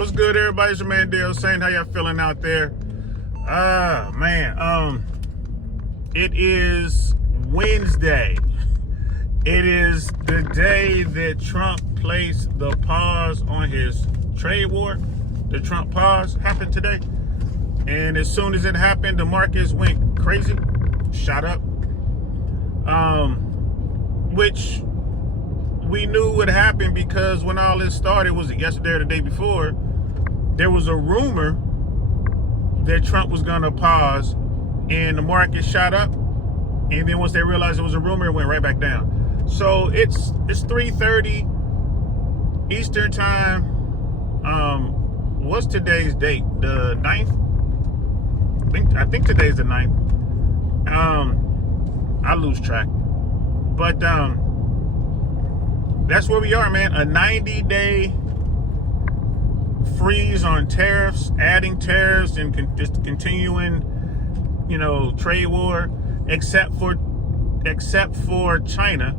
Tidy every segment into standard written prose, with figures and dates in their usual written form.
What's good, everybody? It's your man Dale saying, how y'all feeling out there? It is Wednesday. It is the day that Trump placed the pause on his trade war. The Trump pause happened today. And as soon as it happened, the markets went crazy, shot up. Which we knew would happen because when all this started, was it yesterday or the day before, there was a rumor that Trump was gonna pause and the market shot up. And then once they realized it was a rumor, it went right back down. So it's 3:30 Eastern time. What's today's date? The 9th? I think today's the 9th. I lose track. But that's where we are, man. A 90-day freeze on tariffs, adding tariffs, and just continuing, trade war, except for China.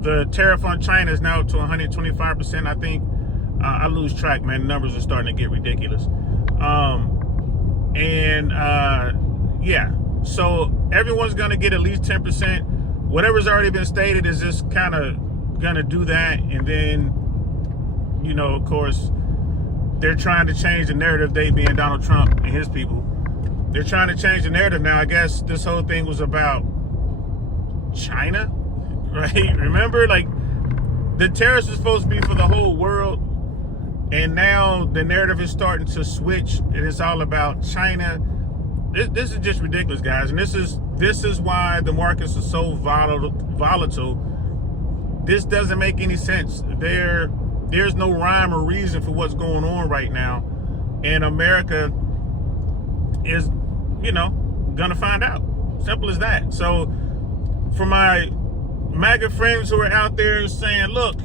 The tariff on China is now to 125%. I think I lose track, man. The numbers are starting to get ridiculous. Yeah. So everyone's gonna get at least 10%. Whatever's already been stated is just kind of gonna do that, and then, of course, they're trying to change the narrative. They being Donald Trump and his people, they're trying to change the narrative now. I guess this whole thing was about China, right? Remember, like, the tariffs is supposed to be for the whole world, and now the narrative is starting to switch, and it's all about China. This is just ridiculous, guys, and this is why the markets are so volatile. This doesn't make any sense. There's no rhyme or reason for what's going on right now, and America is, gonna find out. Simple as that. So, for my MAGA friends who are out there saying, "Look,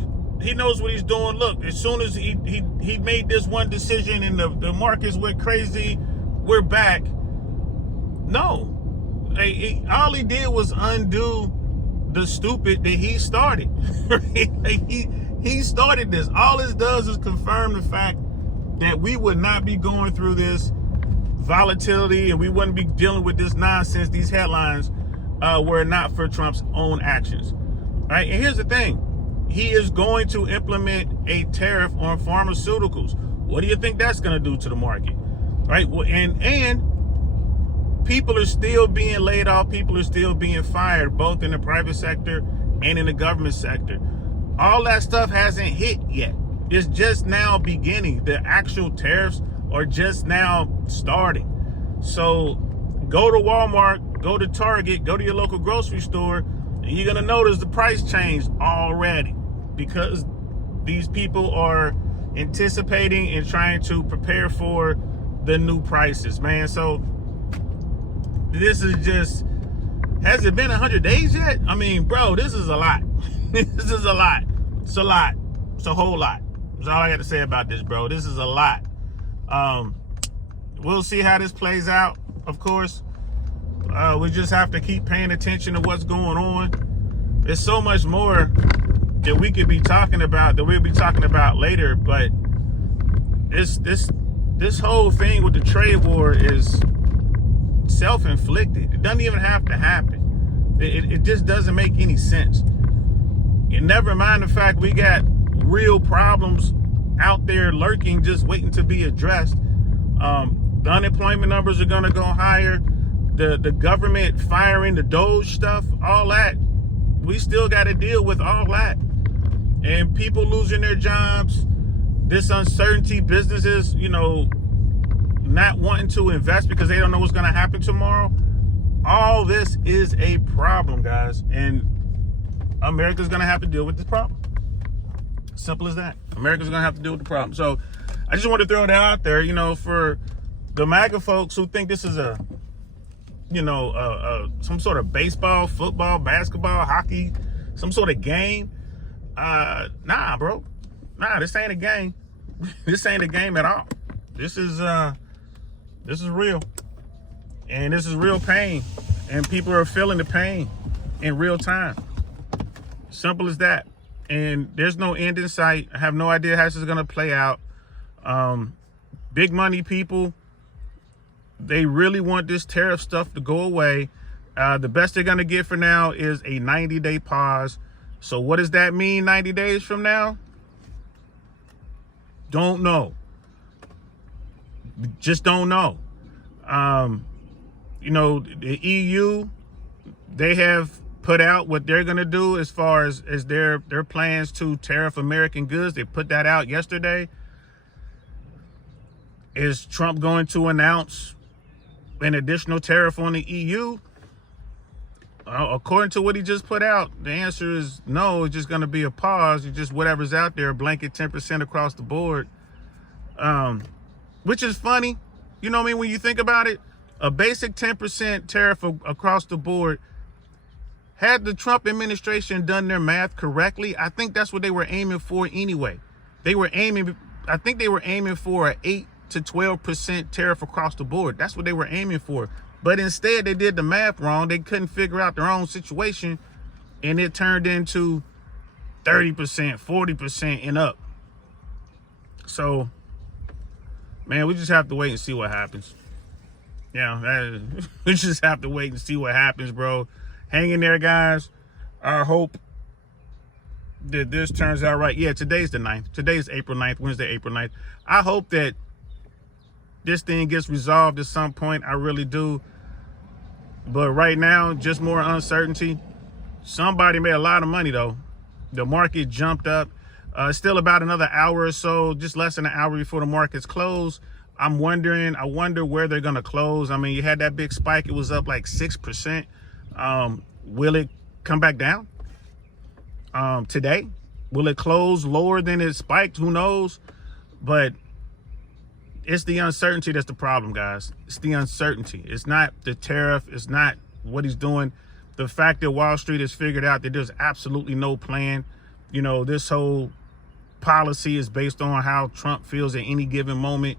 he knows what he's doing. Look, as soon as he made this one decision and the markets went crazy, we're back." No, all he did was undo the stupid that he started. Like, he started this. All this does is confirm the fact that we would not be going through this volatility and we wouldn't be dealing with this nonsense, these headlines, were it not for Trump's own actions. All right, and here's the thing. He is going to implement a tariff on pharmaceuticals. What do you think that's going to do to the market? All right, well, and people are still being laid off. People are still being fired, both in the private sector and in the government sector. All that stuff hasn't hit yet. It's just now beginning. The actual tariffs are just now starting. So go to Walmart, go to Target, go to your local grocery store, and you're going to notice the price change already because these people are anticipating and trying to prepare for the new prices, man. So this is just, has it been 100 days yet? I mean, bro, this is a lot. This is a lot. It's a lot. It's a whole lot. That's all I got to say about this, bro. This is a lot. We'll see how this plays out, of course. We just have to keep paying attention to what's going on. There's so much more that we could be talking about, that we'll be talking about later, but this whole thing with the trade war is self-inflicted. It doesn't even have to happen. It just doesn't make any sense. And never mind the fact we got real problems out there lurking, just waiting to be addressed. The unemployment numbers are going to go higher. The government firing, the Doge stuff, all that. We still got to deal with all that. And people losing their jobs, this uncertainty, businesses, not wanting to invest because they don't know what's going to happen tomorrow. All this is a problem, guys, and America's going to have to deal with this problem. Simple as that. America's going to have to deal with the problem. So I just want to throw that out there, for the MAGA folks who think this is some sort of baseball, football, basketball, hockey, some sort of game. Nah, bro. Nah, this ain't a game. This ain't a game at all. This is real. And this is real pain. And people are feeling the pain in real time. Simple as that. And there's no end in sight. I have no idea how this is going to play out. Big money people, they really want this tariff stuff to go away. The best they're going to get for now is a 90-day pause. So what does that mean 90 days from now? Don't know. Just don't know. You know, the EU, they have put out what they're going to do as far as their plans to tariff American goods. They put that out yesterday. Is Trump going to announce an additional tariff on the EU? According to what he just put out, the answer is no. It's just going to be a pause. It's just whatever's out there, blanket 10% across the board, which is funny. You know what I mean? When you think about it, a basic 10% tariff across the board. Had the Trump administration done their math correctly, I think that's what they were aiming for anyway. I think they were aiming for an 8 to 12% tariff across the board. That's what they were aiming for. But instead, they did the math wrong. They couldn't figure out their own situation, and it turned into 30%, 40% and up. So, man, we just have to wait and see what happens. Yeah, we just have to wait and see what happens, bro. Hang in there, guys. I hope that this turns out right. Yeah, today's the 9th. Today's April 9th, Wednesday, April 9th. I hope that this thing gets resolved at some point. I really do. But right now, just more uncertainty. Somebody made a lot of money, though. The market jumped up. Still about another hour or so, just less than an hour before the markets close. I wonder where they're going to close. I mean, you had that big spike. It was up like 6%. Will it come back down today? Will it close lower than it spiked? Who knows? But it's the uncertainty that's the problem, guys. It's the uncertainty. It's not the tariff. It's not what he's doing. The fact that Wall Street has figured out that there's absolutely no plan. You know, this whole policy is based on how Trump feels at any given moment.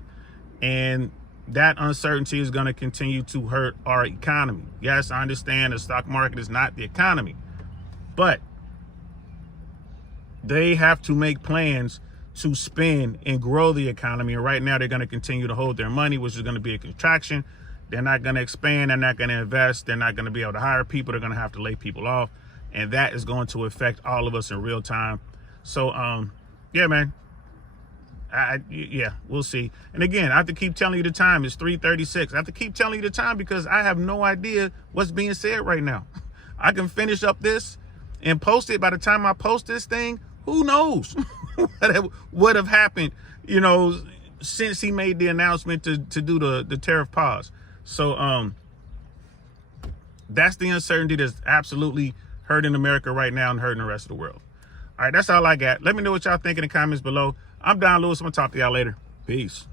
And that uncertainty is going to continue to hurt our economy. Yes, I understand the stock market is not the economy, but they have to make plans to spend and grow the economy. And right now they're going to continue to hold their money, which is going to be a contraction. They're not going to expand. They're not going to invest. They're not going to be able to hire people. They're going to have to lay people off. And that is going to affect all of us in real time. So, yeah, man. Yeah, we'll see. And again, I have to keep telling you the time. It's 3:36. I have to keep telling you the time because I have no idea what's being said right now. I can finish up this and post it. By the time I post this thing, who knows what would have happened, you know, since he made the announcement to do the tariff pause. So that's the uncertainty that's absolutely hurting America right now and hurting the rest of the world. All right, that's all I got. Let me know what y'all think in the comments below. I'm Don Lewis. I'm going to talk to y'all later. Peace.